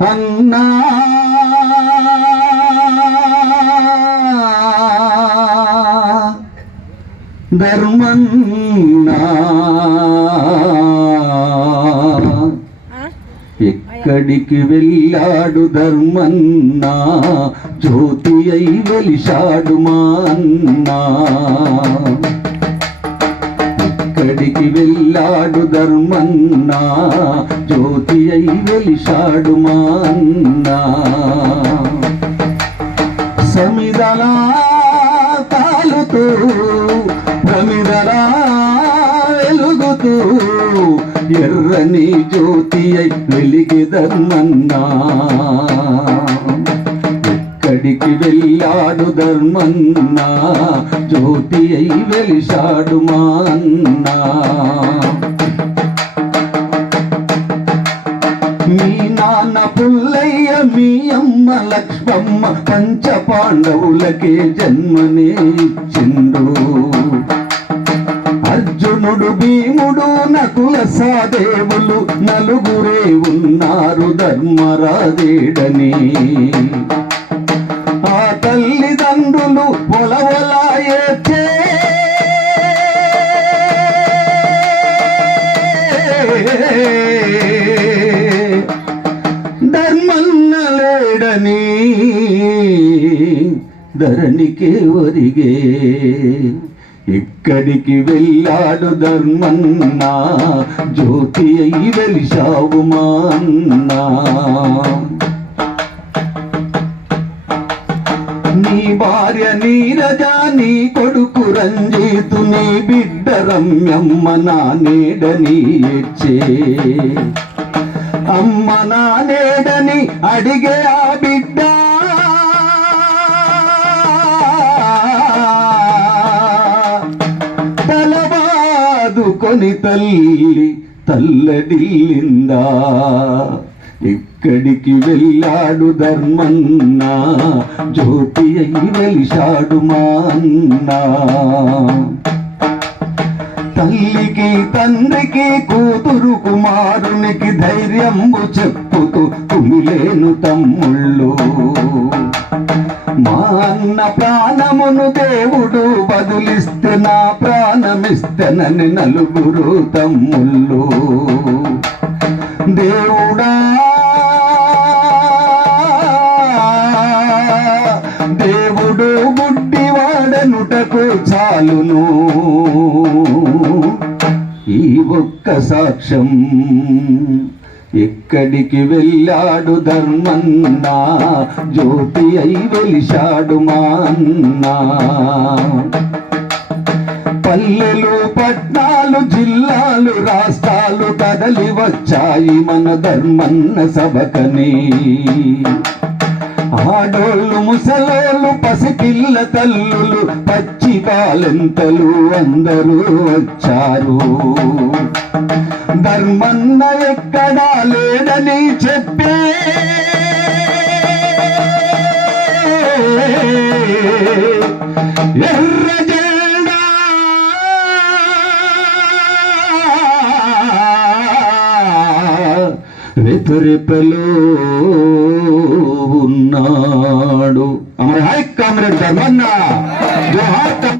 అన్నా. ధర్మన్నా. ఎక్కడికి వెళ్ళాడు ధర్మన్నా? జ్యోతి అయి వెలిశాడు మా అన్నా. వెలిశాడు మా అన్నా. సమిదలా తాలుతూ ప్రమిదలా వెలుగుతూ ఎర్రని జ్యోతి అయి వెలిగిదర్మన్నా ఎక్కడికి వెళ్ళాడు ధర్మన్నా? జ్యోతి అయి వెలిశాడు మా అన్నా. మీ నాన్న పుల్లయ్య మీ అమ్మ లక్ష్మమ్మ పంచ పాండవులకే జన్మనే ఇచ్చిండు అర్జునుడు భీముడు నకుల సాదేవులు నలుగురే ఉన్నారు ధర్మరాదేడని ఆ తల్లిదండ్రులు పొలవలా ఏడ్చే ధరణికే ఒరిగే. ఎక్కడికి వెళ్ళాడు ధర్మన్న జ్యోతి అయి వెలిశావు మా నీ భార్య నీరజా నీ కొడుకు రంజితు నీ బిడ్డ రమ్యమ్మ నా నీడని ఏడ్చే అమ్మ నా నేడని అడిగే ఆ బిడ్డ తలబాదుకొని తల్లి తల్లడిల్లిందా? ఎక్కడికి వెళ్ళాడు ధర్మన్న? జ్యోతి అయి వెలిశాడు మా అన్న తల్లికి తండ్రికి కూతురు కుమారునికి ధైర్యంబు చెప్పుతూ కుమిలేను తమ్ముళ్ళు. మా అన్న ప్రాణమును దేవుడు బదులిస్తే నా ప్రాణమిస్తేనని నలుగురు తమ్ముళ్ళు. దేవుడా దేవుడు గుడ్డివాడనుటకు చాలును. ఈ ఒక్క సాక్ష్యం ఎక్కడికి వెళ్ళాడు ధర్మన్నా? జ్యోతి అయి వెలిశాడు మా అన్నా పల్లెలు పట్నాలు జిల్లాలు రాష్ట్రాలు కదలి వచ్చాయి మన ధర్మన్న సభకనే. ఆడోళ్ళు పసిపిల్ల తల్లులు పచ్చి బాలెంతలు అందరూ వచ్చారు. ధర్మన్న ఎక్కడా లేదని చెప్పే ఎర్ర జెండా వెతురిపలో ಕಾಮ್ರೇಡ್ ಧರ್ಮಣ್ಣ